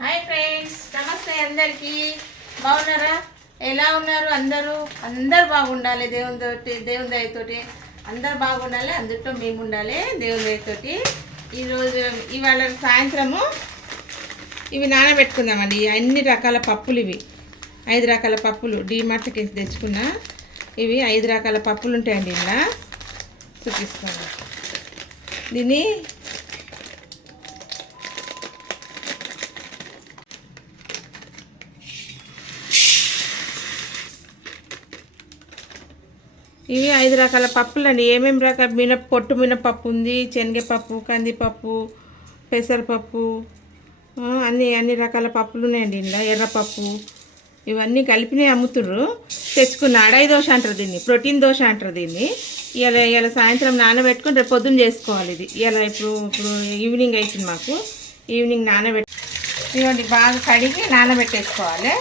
Hi friends, నమస్తే అందరికీ. బాగున్నారా? ఎలా ఉన్నారు? అందరూ బాగుండాలి. దేవుని దయతోటి అందరు బాగుండాలి. అందులో మేము ఉండాలి దేవుని దయతోటి. ఇవాళ సాయంత్రము ఇవి నానబెట్టుకుందామండి. అన్ని రకాల పప్పులు ఇవి 5 రకాల పప్పులు డీమార్ట్కి తెచ్చుకున్నా. ఇవి 5 రకాల పప్పులు ఉంటాయండి. ఇలా చూపిస్తాను. దీన్ని ఇవి 5 రకాల పప్పులు అండి. ఏమేమి రకాల పొట్టు మినపప్పు ఉంది, శనగపప్పు, కందిపప్పు, పెసరపప్పు, అన్ని రకాల పప్పులు ఉన్నాయండి. ఇందులో ఎర్రపప్పు ఇవన్నీ కలిపినే అమ్ముతుర్రు. తెచ్చుకున్న అడై దోశ అంటారు దీన్ని, ప్రోటీన్ దోశ అంటారు దీన్ని. ఇలా సాయంత్రం నానబెట్టుకొని రేపు పొద్దున్న చేసుకోవాలి. ఇది ఇప్పుడు ఈవినింగ్ అవుతుంది మాకు. ఈవినింగ్ ఇవ్వండి, బాగా కడిగి నానబెట్టేసుకోవాలి.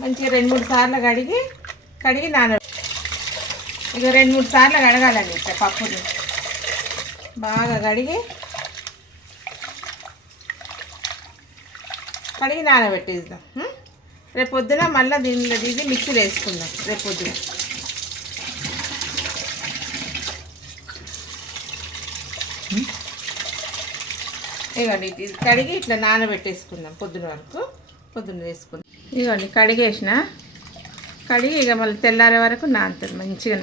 మంచిగా 2-3 సార్లు కడిగి ఇక 2-3 సార్లు కడగాలండి. ఇట్లా పప్పుని బాగా కడిగి నానబెట్టేద్దాం. రేపు పొద్దున మళ్ళీ దీనిలో మిక్సీలో వేసుకుందాం. రేపు పొద్దున ఇవ్వండి, ఇది కడిగి ఇట్లా నానబెట్టేసుకుందాం. పొద్దున వేసుకుందాం. ఇదిగోండి, కడిగి ఇక మళ్ళీ తెల్లారే వరకు నానుతుంది. మంచిగా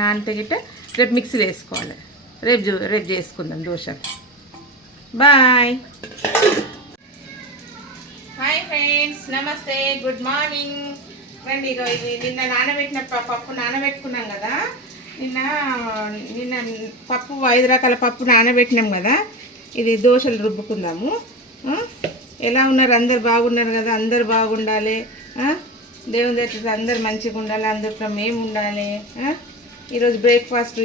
నానితే గిట్ట రేపు మిక్సీలో వేసుకోవాలి. రేపు చేసుకుందాం దోశ. బాయ్. హాయ్ ఫ్రెండ్స్, నమస్తే, గుడ్ మార్నింగ్. రండి. ఇది నిన్న నానబెట్టిన పప్పు నానబెట్టుకున్నాం కదా. నిన్న పప్పు 5 రకాల పప్పు నానబెట్టినాం కదా. ఇది దోశలు రుబ్బుకుందాము. ఎలా ఉన్నారు? అందరు బాగున్నారు కదా? అందరు బాగుండాలి. దేవుని దగ్గర అందరు మంచిగా ఉండాలి. అందులో మేము ఉండాలి. ఈరోజు బ్రేక్ఫాస్ట్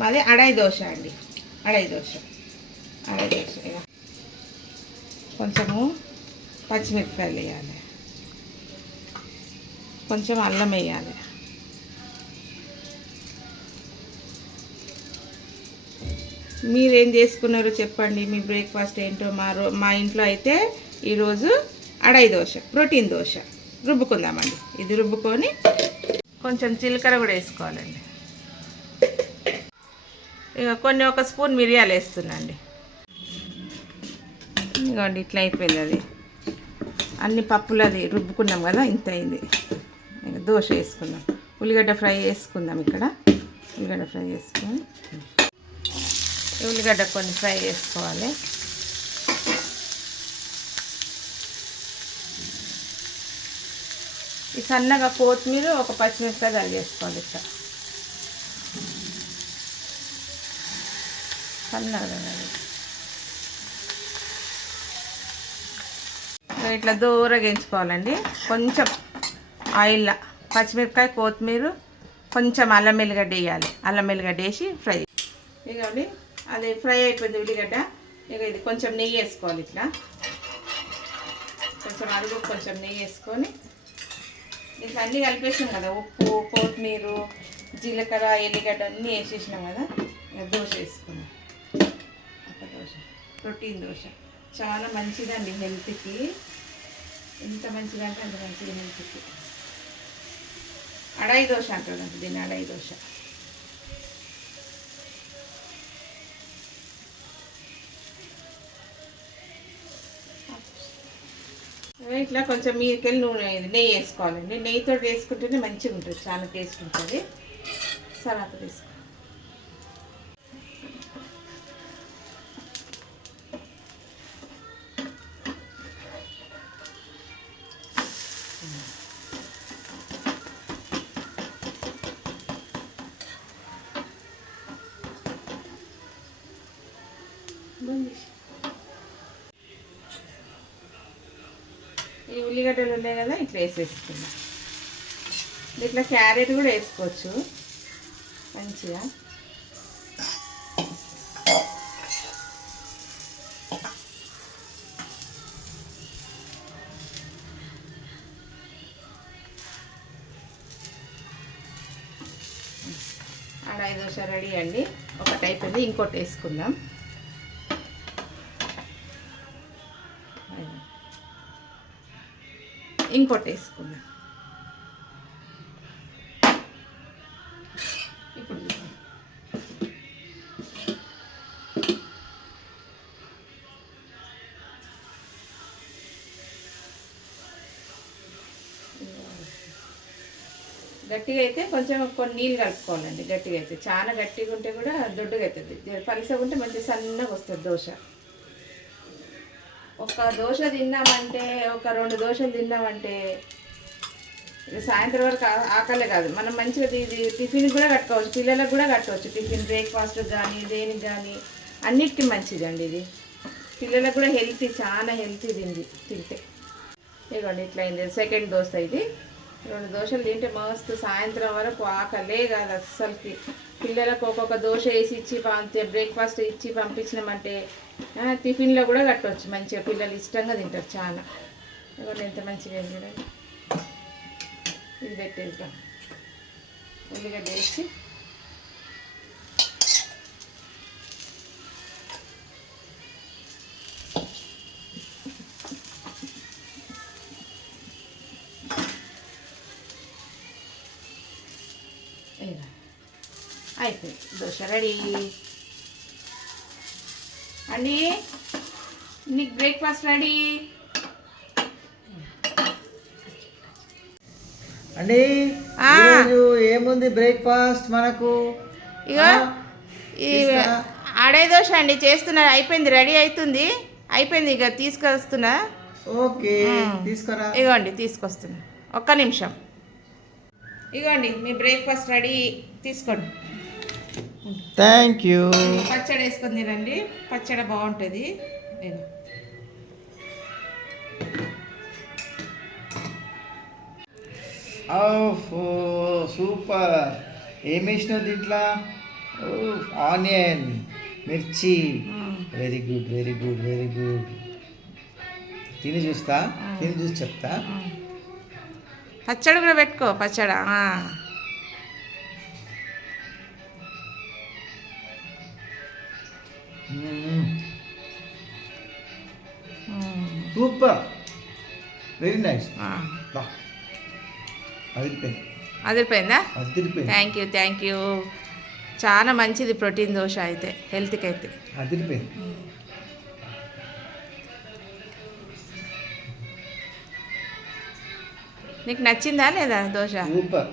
మాది అడై దోశ అండి. అడై దోశ ఇక కొంచెము పచ్చిమిరపకాయలు వేయాలి, కొంచెం అల్లం వేయాలి. మీరేం చేసుకున్నారో చెప్పండి. మీ బ్రేక్ఫాస్ట్ ఏంటో. మా ఇంట్లో అయితే ఈరోజు అడై దోశ, ప్రోటీన్ దోశ రుబ్బుకుందామండి. ఇది రుబ్బుకొని కొంచెం జీలకర్ర కూడా వేసుకోవాలండి. ఇక ఒక స్పూన్ మిరియాలు వేస్తున్నాండి. ఇదిగోండి, ఇట్లా అయిపోయింది. అది అన్ని పప్పులు అది రుబ్బుకున్నాం కదా, ఇంత అయింది. ఇక దోశ వేసుకుందాం. ఉల్లిగడ్డ ఫ్రై చేసుకుందాం. ఇక్కడ ఉల్లిగడ్డ ఫ్రై చేసుకొని ఉల్లిగడ్డ కొన్ని ఫ్రై చేసుకోవాలి. ఈ సన్నగా కొత్తిమీర, ఒక పచ్చిమిరపకాయ అది చేసుకోవాలి. ఇట్లా సన్నగా ఇట్లా దూరగా వేయించుకోవాలండి. కొంచెం ఆయిల్, పచ్చిమిరపకాయ, కొత్తిమీర, కొంచెం అల్లం ఎల్లిగడ్డ వేయాలి. అల్లం ఎల్లిగడ్డ వేసి ఫ్రై. ఇదండి, అది ఫ్రై అయిపోయింది ఉల్లిగడ్డ. ఇక ఇది కొంచెం నెయ్యి వేసుకోవాలి. ఇట్లా కొంచెం నెయ్యి వేసుకొని ఇట్లా అన్నీ కలిపేసినాం కదా. ఉప్పు, కొత్తిమీర, జీలకర్ర, ఎల్లిగడ్డ అన్నీ వేసేసినాం కదా. ఇక దోశ వేసుకున్నాం. దోశ ప్రోటీన్ దోశ చాలా మంచిదండి హెల్త్కి. ఎంత మంచిదంటే అంత మంచిది హెల్త్కి. అడై దోశ అంటారు దీన్ని, అడై దోశ. ఇట్లా కొంచెం మీదకెళ్ళి నెయ్యి వేసుకోవాలండి. నెయ్యితో వేసుకుంటేనే మంచిగా ఉంటుంది, చాలా టేస్ట్ ఉంటుంది. సలాత వేసుకో. ఈ ఉల్లిగడ్డలు ఉన్నాయి కదా, ఇట్లా వేసేసుకుందాం. ఇట్లా క్యారెట్ కూడా వేసుకోవచ్చు మంచిగా. అడై దోశ రెడీ అండి. ఒకటి అయిపోయింది, ఇంకోటి వేసుకుందాం. ఇంకోటి వేసుకుందాం. ఇప్పుడు గట్టిగా అయితే కొంచెం కొన్ని నీళ్ళు కలుపుకోవాలండి. గట్టిగా అయితే చాలా గట్టిగా ఉంటే కూడా దొడ్డుగా అవుతుంది. పలుసగా ఉంటే మంచిగా సన్నగా వస్తుంది దోశ. ఒక దోశ తిన్నామంటే, ఒక 2 దోశలు తిన్నామంటే సాయంత్రం వరకు ఆకలే కాదు. మనం మంచిగా ఇది టిఫిన్ కూడా కట్టుకోవచ్చు, పిల్లలకు కూడా కట్టవచ్చు. టిఫిన్ బ్రేక్ఫాస్ట్ కానీ దేనికి కానీ అన్నిటికీ మంచిదండి ఇది. పిల్లలకు కూడా హెల్తీ, చాలా హెల్తీ తింటే. ఇదిగోండి ఇట్లా అయింది. సెకండ్ దోశ ఇది. 2 దోశలు తింటే మస్తు సాయంత్రం వరకు ఆకలే కాదు అస్సలకి. పిల్లలకు ఒక్కొక్క దోశ వేసి ఇచ్చి బ్రేక్ఫాస్ట్ ఇచ్చి పంపించినామంటే టిఫిన్లో కూడా కట్టవచ్చు మంచిగా. పిల్లలు ఇష్టంగా తింటారు చాలా. ఇవ్వండి ఎంత మంచిగా అయింది చూడండి. ఇది పెట్టేద్దాం. ఉల్లిగడ్డ వేసి అయిపోయింది. దోశ రెడీ అండి. నీకు బ్రేక్ఫాస్ట్ రెడీ అండి. ఈరోజు ఏముంది బ్రేక్ఫాస్ట్ మనకు? ఇక ఈ అడే దోశ అండి చేస్తున్నారు. అయిపోయింది, రెడీ అవుతుంది, అయిపోయింది. ఇక తీసుకొస్తున్నా. ఓకే తీసుకురా. ఇగోండి తీసుకొస్తున్నా, ఒక్క నిమిషం. ఇగోండి మీ బ్రేక్ఫాస్ట్ రెడీ, తీసుకోండి. Thank you. పచ్చడి వేసుకొని తినండి, పచ్చడి బాగుంటుంది. సూపర్. ఏం వేసినావు దీంట్లో? ఆనియన్, మిర్చి. Very good, very good, very good. తిని చూస్తా, తిని చూసి చెప్తా. పచ్చడి కూడా పెట్టుకో, పచ్చడా. Super, very nice. అదిరిపోయింది. అదిరిపోయిందా? అదిరిపోయింది. Thank you. చాలా మంచిది ప్రోటీన్ దోశ అయితే, హెల్త్కి అయితే. అదిరిపోయింది. నీకు నచ్చిందా లేదా దోశ? సూపర్.